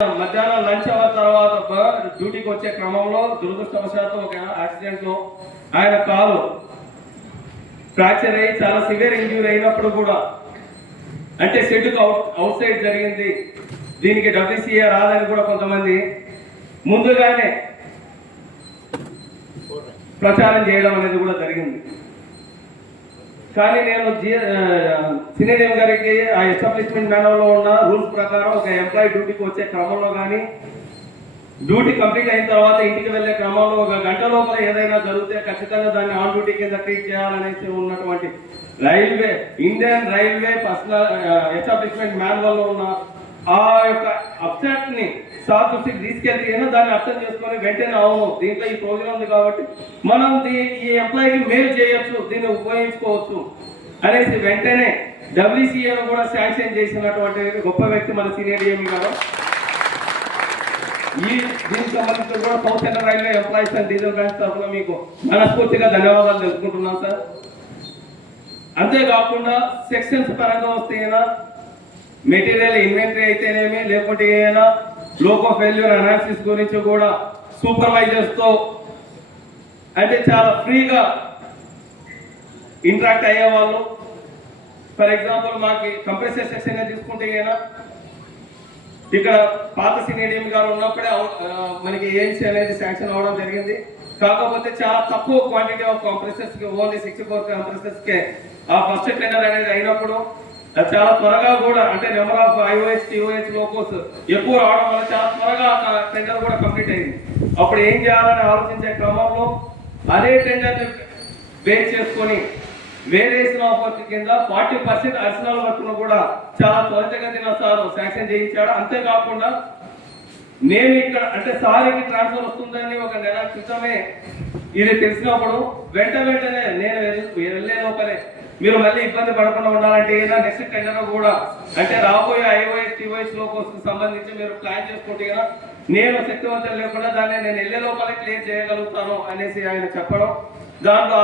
మధ్యాహ్నం lunch hour తర్వాత డ్యూటీకి వచ్చే క్రమంలో దురదృష్టవశాత్తు ఒక యాక్సిడెంట్ లో ఆయన కాలు ఫ్రాక్చర్ అయ్యి చాలా సివియర్ ఇంజ్యూరీ అయినప్పుడు కూడా అంటే షెడ్యూల్ అవుట్ సైడ్ జరిగింది, దీనికి WCA రాదని కూడా కొంతమంది ముందుగానే ప్రచారం చేయడం అనేది కూడా జరిగింది. కానీ నేను సినిదేవ్ గారికి ఆ ఎస్టాబ్లిష్మెంట్ మేనర్లో ఉన్న రూల్స్ ప్రకారం ఒక ఎంప్లాయీ డ్యూటీకి వచ్చే క్రమంలో కానీ డ్యూటీ కంప్లీట్ అయిన తర్వాత ఇంటికి వెళ్ళే క్రమంలో ఒక గంట లోపల ఏదైనా జరిగితే ఖచ్చితంగా దాన్ని ఆన్ డ్యూటీ కింద ట్రీట్ చేయాలనేసి ఉన్నటువంటి ఇండియన్ రైల్వే పర్సనల్ ఎస్టాబ్లిష్మెంట్ మాన్యువల్లో ఉన్న ఆ యొక్క అబ్స్ట్రాక్ట్ ని సార్ దృష్టికి తీసుకెళ్తే దాన్ని అర్థం చేసుకొని వెంటనే అవును దీంట్లో ఈ ప్రోగ్రామ్ ఉంది కాబట్టి మనం ఈ ఎంప్లాయీకి మేలు చేయొచ్చు, దీన్ని ఉపయోగించుకోవచ్చు అనేసి వెంటనే WCAను కూడా శాంక్షన్ చేసినటువంటి గొప్ప వ్యక్తి మన సీనియర్ డిఎం గారు. దీనికి సంబంధించి కూడా south central railway employees and diesel branch తరఫున మీకు మనస్ఫూర్తిగా ధన్యవాదాలు తెలుసుకుంటున్నాం సార్. అంతేకాకుండా సెక్షన్స్ పరంగా వస్తేనా మెటీరియల్ ఇన్వెంటరీ అయితేనేమి లేకుంటే ఏదైనా లోకో ఫెయిల్యూర్ అనాలిసిస్ గురించి కూడా సూపర్వైజర్స్తో అంటే చాలా ఫ్రీగా ఇంటరాక్ట్ అయ్యేవాళ్ళు. ఫర్ ఎగ్జాంపుల్ మాకు కంప్రెసర్ సెక్షన్ తీసుకుంటే అయినా ఇక్కడ పాత సినిడిఎం గారు ఉన్నప్పుడే మనకి ఏఎన్సీ అనేది శాంక్షన్ అవ్వడం జరిగింది. కాకపోతే చాలా తక్కువ క్వాంటిటీ ఆఫ్ కంప్రెసర్స్కి ఓన్లీ 64 కంప్రెసర్స్కే ఆ ఫస్ట్ టెండర్ అనేది అయినప్పుడు చాలా త్వరగా కూడా అంటే నెంబర్ ఆఫ్ IOH TOH లోకోస్ ఎక్కువ రావడం వల్ల చాలా త్వరగా టెండర్ కూడా కంప్లీట్ అయింది. అప్పుడు ఏం చేయాలని ఆలోచించే క్రమంలో అదే టెండర్ని బేస్ చేసుకొని వేరియేషన్ ఆఫ్ వర్క్ కింద 40% అడిషనల్ వర్క్ ను కూడా చాలా త్వరితగతిన సార్ శాంక్షన్ చేయించాడు. అంతేకాకుండా నేను ఇక్కడ అంటే సార్కి ట్రాన్స్ఫర్ వస్తుందని ఒక నెల క్రితమే ఇది తెలిసినప్పుడు వెంటనే నేను వెళ్ళే లోపలే మీరు మళ్ళీ ఇబ్బంది పడకుండా ఉండాలంటే ఏదైనా నెక్స్ట్ టెండర్ కూడా అంటే రాబోయే IOH TOH లోకోస్ సంబంధించి మీరు ప్లాన్ చేసుకుంటే కదా నేను శక్తివంతం లేకుండా దాన్ని నేను వెళ్ళే లోపలే క్లియర్ చేయగలుగుతాను అనేసి ఆయన చెప్పడం, దాంట్లో